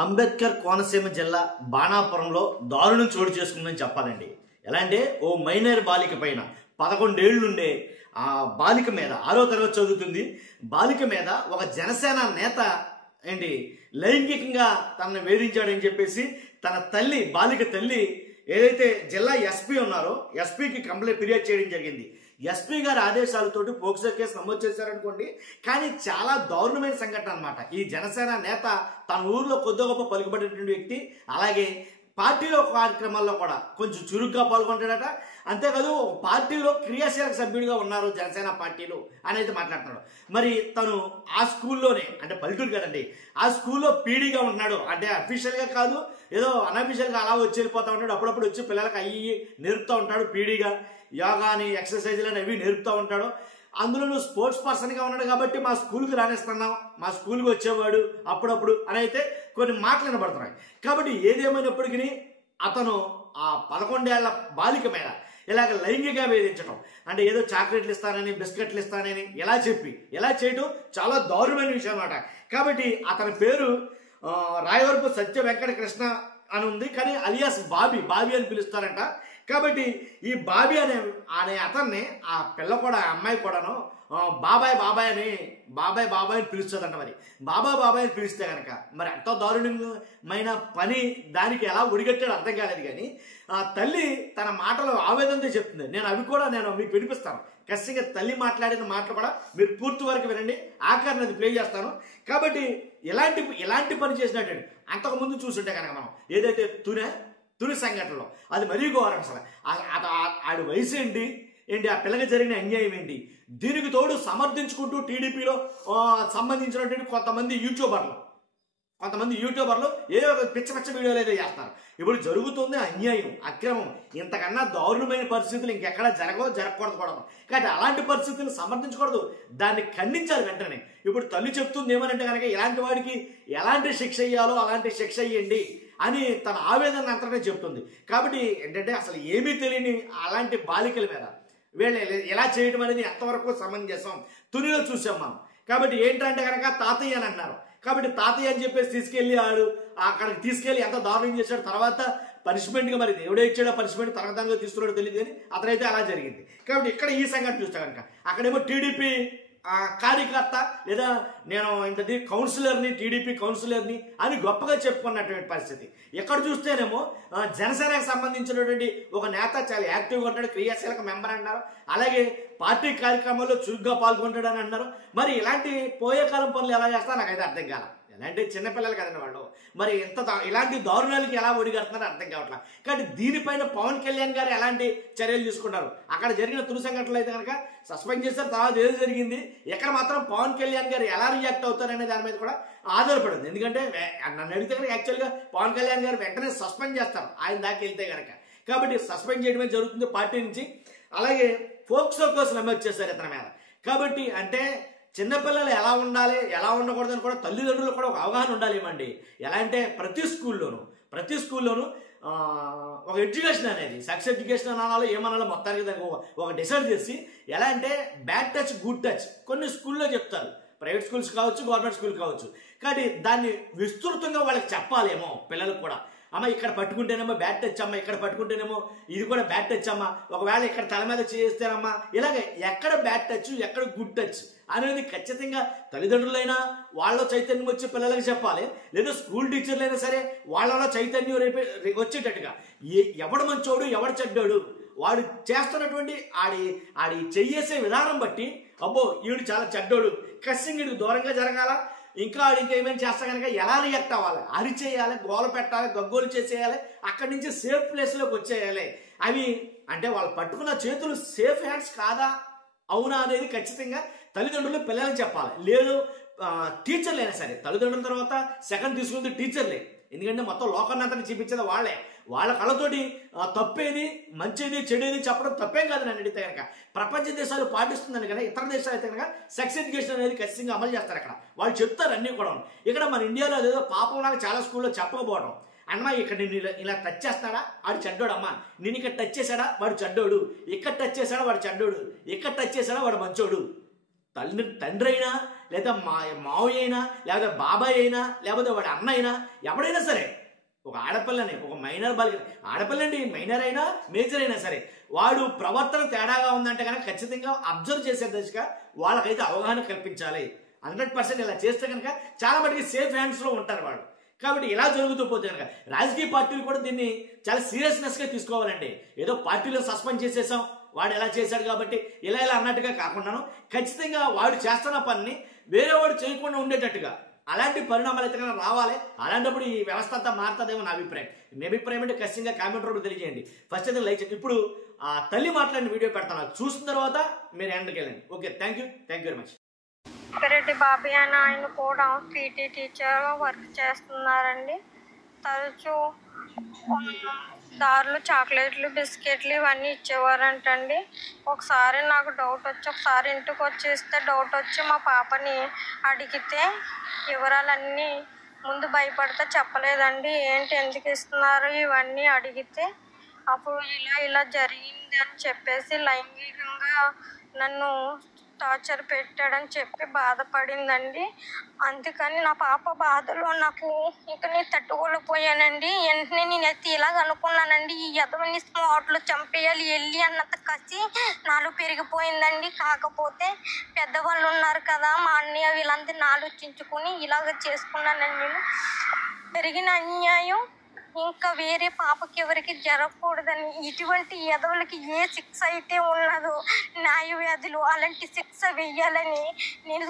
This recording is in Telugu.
అంబేద్కర్ కోనసీమ జిల్లా బాణాపురంలో దారుణం చోటు చేసుకుందని చెప్పాలండి. ఎలా అంటే ఓ మైనర్ బాలిక పైన 11 ఏళ్లుండే ఆ బాలిక మీద 6వ తరగతి చదువుతుంది బాలిక మీద ఒక జనసేన నేత ఏంటి లైంగికంగా తనను వేధించాడని చెప్పేసి తన తల్లి బాలిక తల్లి ఏదైతే జిల్లా ఎస్పీ ఉన్నారో ఎస్పీకి కంప్లైంట్ ఫిర్యాదు చేయడం జరిగింది. ఎస్పీ గారి ఆదేశాలతోటి పోక్సో కేసు నమోదు చేశారనుకోండి. కానీ చాలా దారుణమైన సంఘటన అనమాట. ఈ జనసేన నేత తన ఊర్లో కొద్ది గొప్ప పలుకుబడినటువంటి వ్యక్తి, అలాగే పార్టీలో కార్యక్రమాల్లో కూడా కొంచెం చురుగ్గా పాల్గొంటాడట. అంతేకాదు పార్టీలో క్రియాశీలక సభ్యుడిగా ఉన్నారు జనసేన పార్టీలో అని అయితే మాట్లాడుతున్నాడు. మరి తను ఆ స్కూల్లోనే, అంటే పల్లెటూరు కదండి, ఆ స్కూల్లో పీడీగా ఉంటున్నాడు. అంటే అఫీషియల్గా కాదు, ఏదో అనఫీషియల్గా అలా వచ్చి వెళ్ళిపోతా ఉంటాడు. అప్పుడప్పుడు వచ్చి పిల్లలకు అయ్యి నేర్పుతూ ఉంటాడు. పీడీగా యోగాని ఎక్సర్సైజ్లని అవి నేర్పుతూ ఉంటాడు. అందులో నువ్వు స్పోర్ట్స్ పర్సన్గా ఉన్నాడు కాబట్టి మా స్కూల్కి రాణిస్తున్నావు, మా స్కూల్కి వచ్చేవాడు అప్పుడప్పుడు అని అయితే కొన్ని మాటలు వినబడుతున్నాయి. కాబట్టి ఏదేమైనప్పటికీ అతను ఆ 11 ఏళ్ల బాలిక మీద ఇలాగ లైంగికంగా వేధించడం, అంటే ఏదో చాక్లెట్లు ఇస్తానని బిస్కెట్లు ఇస్తానని ఇలా చేయడం చాలా దారుణమైన విషయం అన్నమాట. కాబట్టి అతని పేరు రాయవరపు సత్య వెంకట కృష్ణ అని ఉంది, కానీ అలియాస్ బాబీ అని పిలుస్తారంట. కాబట్టి ఈ బాబీ అనే అతన్ని ఆ పిల్ల కూడా, ఆ అమ్మాయి కూడాను బాబాయ్ అని పిలుస్తుందంట. మరి బాబాయ్ అని పిలిస్తే కనుక మరి అంత దారుణమైన పని దానికి ఎలా ఒడిగట్టాడు అర్థం కాలేదు. కానీ ఆ తల్లి తన మాటలో ఆవేదనతో చెప్తుంది. నేను మీకు వినిపిస్తాను. ఖచ్చితంగా తల్లి మాట్లాడిన మాటలు కూడా మీరు పూర్తి వరకు వినండి. ఆఖరిని అది ప్లే చేస్తాను. కాబట్టి ఇలాంటి పని చేసినట్టు అంతకుముందు చూసుంటే కనుక మనం ఏదైతే తుని సంఘటనలో అది మరీ ఘోరం. అసలు ఆడి వయసు ఏంటి, ఆ పిల్లకి జరిగిన అన్యాయం ఏంటి, దీనికి తోడు సమర్థించుకుంటూ టీడీపీలో సంబంధించినటువంటి కొంతమంది యూట్యూబర్లు ఏదో పిచ్చ వీడియోలు ఏదో చేస్తారు. ఇప్పుడు జరుగుతుంది అన్యాయం, అక్రమం, ఇంతకన్నా దారుణమైన పరిస్థితులు ఇంకెక్కడా జరగకూడదు కూడా. కాబట్టి అలాంటి పరిస్థితులను సమర్థించకూడదు, దాన్ని ఖండించాలి వెంటనే. ఇప్పుడు తల్లి చెప్తుంది ఏమనంటే కనుక ఇలాంటి వాడికి ఎలాంటి శిక్ష ఇయ్యాలో అలాంటి శిక్ష ఇయ్యండి అని తన ఆవేదన అంతనే చెప్తుంది. కాబట్టి ఏంటంటే అసలు ఏమీ తెలియని అలాంటి బాలికల మీద వీళ్ళు ఎలా చేయడం అనేది ఎంతవరకు సమంజసం తునిలో చూసాం మనం. కాబట్టి ఏంటంటే కనుక తాతయ్య అని అన్నారు. కాబట్టి తాతయ్య అని చెప్పేసి అక్కడికి తీసుకెళ్లి ఎంత దారుణం చేశాడు. తర్వాత పనిష్మెంట్గా మరి దేవుడే ఇచ్చాడో పనిష్మెంట్ తరగతంగా తీసుకున్నాడో తెలియదు, కానీ అతనైతే అలా జరిగింది. కాబట్టి ఇక్కడ ఈ సంఘటన చూస్తా కనుక అక్కడేమో టీడీపీ కార్యకర్త లేదా నేను ఇంతది టీడీపీ కౌన్సిలర్ని అని గొప్పగా చెప్పుకున్నటువంటి పరిస్థితి. ఎక్కడ చూస్తేనేమో జనసేనకు సంబంధించినటువంటి ఒక నేత చాలా యాక్టివ్గా ఉంటాడు, క్రియాశీలక మెంబర్ అన్నారు. అలాగే పార్టీ కార్యక్రమాల్లో చురుగ్గా పాల్గొంటాడని అన్నారు. మరి ఇలాంటి పోయే కాలం పనులు ఎలా చేస్తారో నాకైతే అర్థం కాల. ఎలాంటి చిన్నపిల్లలు కదండి వాళ్ళు, మరి ఇలాంటి దారుణాలకి ఎలా ఒడిగడుతున్నారో అర్థం కావట్లా. కాబట్టి దీనిపైన పవన్ కళ్యాణ్ గారు ఎలాంటి చర్యలు తీసుకున్నారు, అక్కడ జరిగిన తుని సంఘటనలు అయితే కనుక సస్పెండ్ చేశారు. తర్వాత ఏదో జరిగింది, ఎక్కడ మాత్రం పవన్ కళ్యాణ్ గారు ఎలా రియాక్ట్ అవుతారనే దాని మీద కూడా ఆధారపడింది. ఎందుకంటే నన్ను అడిగితే కనుక యాక్చువల్గా పవన్ కళ్యాణ్ గారు వెంటనే సస్పెండ్ చేస్తారు ఆయన దాకా వెళ్తే కనుక. కాబట్టి సస్పెండ్ చేయడమే జరుగుతుంది పార్టీ నుంచి. అలాగే పోక్సో కేసు నమోదు చేశారు ఇతని మీద. కాబట్టి అంటే చిన్నపిల్లలు ఎలా ఉండాలి ఎలా ఉండకూడదని కూడా తల్లిదండ్రులు కూడా ఒక అవగాహన ఉండాలి ఏమండి. ఎలా అంటే ప్రతి స్కూల్లోనూ ఒక ఎడ్యుకేషన్ అనేది సెక్స్ ఎడ్యుకేషన్ అనాలో ఏమనాలో మొత్తానికి దానికి ఒక డిసైడ్ చేసి, ఎలా అంటే బ్యాడ్ టచ్ గుడ్ టచ్ కొన్ని స్కూల్లో చెప్తారు, ప్రైవేట్ స్కూల్స్ కావచ్చు గవర్నమెంట్ స్కూల్ కావచ్చు. కాబట్టి దాన్ని విస్తృతంగా వాళ్ళకి చెప్పాలేమో పిల్లలకు కూడా. అమ్మ ఇక్కడ పట్టుకుంటేనేమో బ్యాడ్ టచ్ అమ్మ, ఇక్కడ పట్టుకుంటేనేమో ఇది కూడా బ్యాడ్ టచ్ అమ్మ, ఒకవేళ ఇక్కడ తల మీద చేస్తారమ్మా, ఇలాగే ఎక్కడ బ్యాడ్ టచ్ ఎక్కడ గుడ్ టచ్ అనేది ఖచ్చితంగా తల్లిదండ్రులైనా వాళ్ళ చైతన్యం వచ్చి పిల్లలకి చెప్పాలి. లేదా స్కూల్ టీచర్లైనా సరే వాళ్ళలో చైతన్యం రేపు వచ్చేటట్టుగా ఎవడు మంచోడు ఎవడు చెడ్డాడు వాడు చేస్తున్నటువంటి ఆడి చెయ్యేసే విధానం బట్టి అబ్బో వీడు చాలా చెడ్డోడు, ఖచ్చితంగా వీడికి దూరంగా జరగాల, ఇంకా ఏమైనా చేస్తా కనుక ఎలా రియాక్ట్ అవ్వాలి, అరిచేయాలి, గోల పెట్టాలి, గగ్గోలు చేసేయాలి, అక్కడి నుంచి సేఫ్ ప్లేస్లోకి వచ్చేయాలి. అవి అంటే వాళ్ళు పట్టుకున్న చేతులు సేఫ్ హ్యాండ్స్ కాదా అవునా అనేది ఖచ్చితంగా తల్లిదండ్రులు పిల్లలకు చెప్పాలి. లేదు టీచర్లు అయినా సరే, తల్లిదండ్రుల తర్వాత సెకండ్ తీసుకుంది టీచర్లే. ఎందుకంటే మొత్తం లోకాన్ని అంతా చూపించేది వాళ్ళ కళ్ళతోటి తప్పేది మంచిది చెడేది చెప్పడం తప్పేం కాదు నన్ను అడిగితే కనుక. ప్రపంచ దేశాలు పాటిస్తుందని కనుక ఇతర దేశాలు అయితే కనుక సెక్స్ ఎడ్యుకేషన్ అనేది ఖచ్చితంగా అమలు చేస్తారు. అక్కడ వాళ్ళు చెప్తారు అన్నీ కూడా. ఇక్కడ మన ఇండియాలో అదేదో పాపంలాగా చాలా స్కూల్లో చెప్పకపోవడం. అమ్మా ఇక్కడ నేను ఇలా టచ్ చేస్తాడా వాడు చెడ్డోడు, అమ్మా నేను ఇక్కడ టచ్ చేశాడా వాడు చెడ్డోడు, ఇక్కడ టచ్ చేశాడా వాడు చెడ్డోడు, ఇక్కడ టచ్ చేశాడా వాడు మంచోడు. తండ్రి అయినా లేదా మావయ్య అయినా, లేకపోతే బాబాయ్ అయినా, లేకపోతే వాడి అన్న అయినా, ఎవడైనా సరే ఒక ఆడపిల్లని, ఒక మైనర్ బాలిక, ఆడపిల్లండి మైనర్ అయినా మేజర్ అయినా సరే వాడు ప్రవర్తన తేడాగా ఉందంటే కనుక ఖచ్చితంగా అబ్జర్వ్ చేసే దశగా వాళ్ళకైతే అవగాహన కల్పించాలి. 100% ఇలా చేస్తే కనుక చాలా మటుకు సేఫ్ హ్యాండ్స్లో ఉంటారు వాళ్ళు. కాబట్టి ఇలా జరుగుతూ పోతే కనుక రాజకీయ పార్టీలు కూడా దీన్ని చాలా సీరియస్నెస్గా తీసుకోవాలండి. ఏదో పార్టీలో సస్పెండ్ చేసేసాం, వాడు ఎలా చేశాడు కాబట్టి ఇలా అన్నట్టుగా కాకుండాను ఖచ్చితంగా వాడు చేస్తున్న పనిని వేరే వాడు చేయకుండా ఉండేటట్టుగా అలాంటి పరిణామాలు అయితే కనుక రావాలి. అలాంటప్పుడు ఈ వ్యవస్థ అంతా మారుతుందేమో నా అభిప్రాయం. మీ అభిప్రాయం అంటే ఖచ్చితంగా కామెంట్ రూపంలో తెలియజేయండి. ఫస్ట్ అయితే లైక్ చేయండి. ఇప్పుడు ఆ తల్లి మాట్లాడిన వీడియో పెడతాను, చూసిన తర్వాత మీరు ఎండ్కి వెళ్ళండి. Okay, thank you very much. Reddy బాబాయ్ అని ఆయన కూడా పీటీ టీచర్గా వర్క్ చేస్తున్నారండి. తరచూ దారిలో చాక్లెట్లు, బిస్కెట్లు ఇవన్నీ ఇచ్చేవారంటండి. ఒకసారి నాకు డౌట్ వచ్చి, ఒకసారి ఇంటికి వచ్చేస్తే డౌట్ వచ్చి మా పాపని అడిగితే వివరాలన్నీ ముందు భయపడితే చెప్పలేదండి. ఏంటి ఎందుకు ఇస్తున్నారు ఇవన్నీ అడిగితే అప్పుడు ఇలా జరిగింది అని చెప్పేసి లైంగికంగా నన్ను టార్చర్ పెట్టాడని చెప్పి బాధపడిందండి. అందుకని నా పాప బాధలో నాకు ఇంకా నేను తట్టుకోలేకపోయానండి. వెంటనే నేనైతే ఇలాగ అనుకున్నానండి, ఈ ఎదవని స్మార్ట్లో చంపేయాలి వెళ్ళి అన్నంత కసి నాలో పెరిగిపోయిందండి. కాకపోతే పెద్దవాళ్ళు ఉన్నారు కదా, మా అన్నయ్య వీళ్ళందరినీ ఆలోచించుకొని ఇలాగ చేసుకున్నానండి. నేను జరిగిన అన్యాయం ఇంకా వేరే పాపకి ఎవరికి జరగకూడదని, ఇటువంటి ఎదవులకి ఏ శిక్ష అయితే ఉన్నదో న్యాయ వ్యాధులు అలాంటి శిక్ష వెయ్యాలని నేను